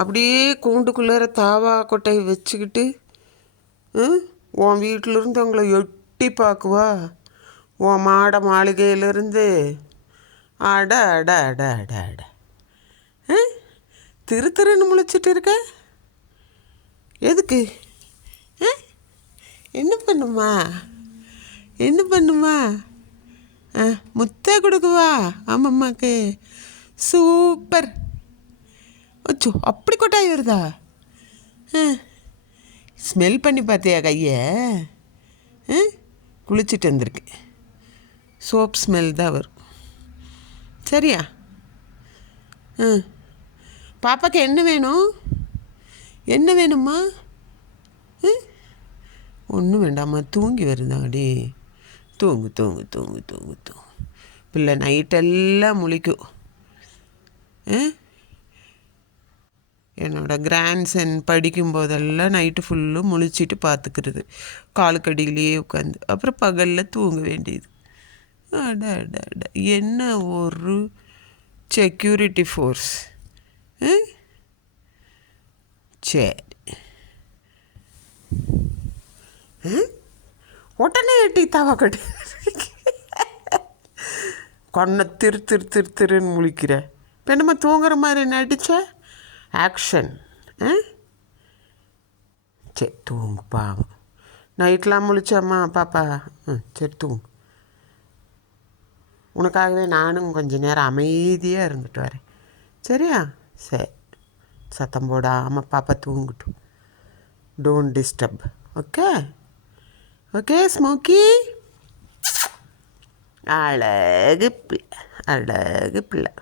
அப்படியே கூண்டுக்குள்ளார தாவா கொட்டையை வச்சுக்கிட்டு உன் வீட்டிலிருந்து அவங்கள எட்டி பார்க்குவா. உன் மாளிகையிலேருந்து அட அட அட அட அட திருன்னு முழிச்சிட்டு இருக்க. எதுக்கு? என்ன பண்ணுமா முத்தை கொடுக்குவா ஆமாம்மாக்கு. சூப்பர். அச்சோ, அப்படி கொட்டாய் வருதா? ஸ்மெல் பண்ணி பார்த்தியா கையை? குளிச்சுட்டு வந்திருக்கு. சோப் ஸ்மெல் தான் வரும். சரியா? பாப்பாக்கு என்ன வேணும்? என்ன வேணும்மா? ஒன்றும் வேண்டாம்மா, தூங்கி வருதாடி. தூங்கு தூங்கு தூங்கு தூங்கு தூங்கு. பிள்ளை நைட்டெல்லாம் முழிக்கும். என்னோடய கிராண்ட்சன் படிக்கும்போதெல்லாம் நைட்டு ஃபுல்லும் முழிச்சிட்டு பார்த்துக்கிறது, காலுக்கடியிலேயே உட்காந்து. அப்புறம் பகலில் தூங்க வேண்டியது. அட அட அட, என்ன ஒரு செக்யூரிட்டி ஃபோர்ஸ். சரி, உடனே எட்டி தாவா கட்டு கொன்னை திருன்னு முழிக்கிற. இப்போ என்னம்மா தூங்குற மாதிரி நடிச்ச ஆக்ஷன். சரி தூங்கு, பாவம். நைட்லாம் முழிச்சாம்மா பாப்பா? சரி தூங்கு. உனக்காகவே நானும் கொஞ்ச நேரம் அமைதியாக இருந்துட்டு வரேன். சரியா? சரி, சத்தம் போடாமல் பாப்பா தூங்கட்டும். Don't disturb. Okay okay Smokey. அழகு பிள்ளை, அழகு பிள்ளை.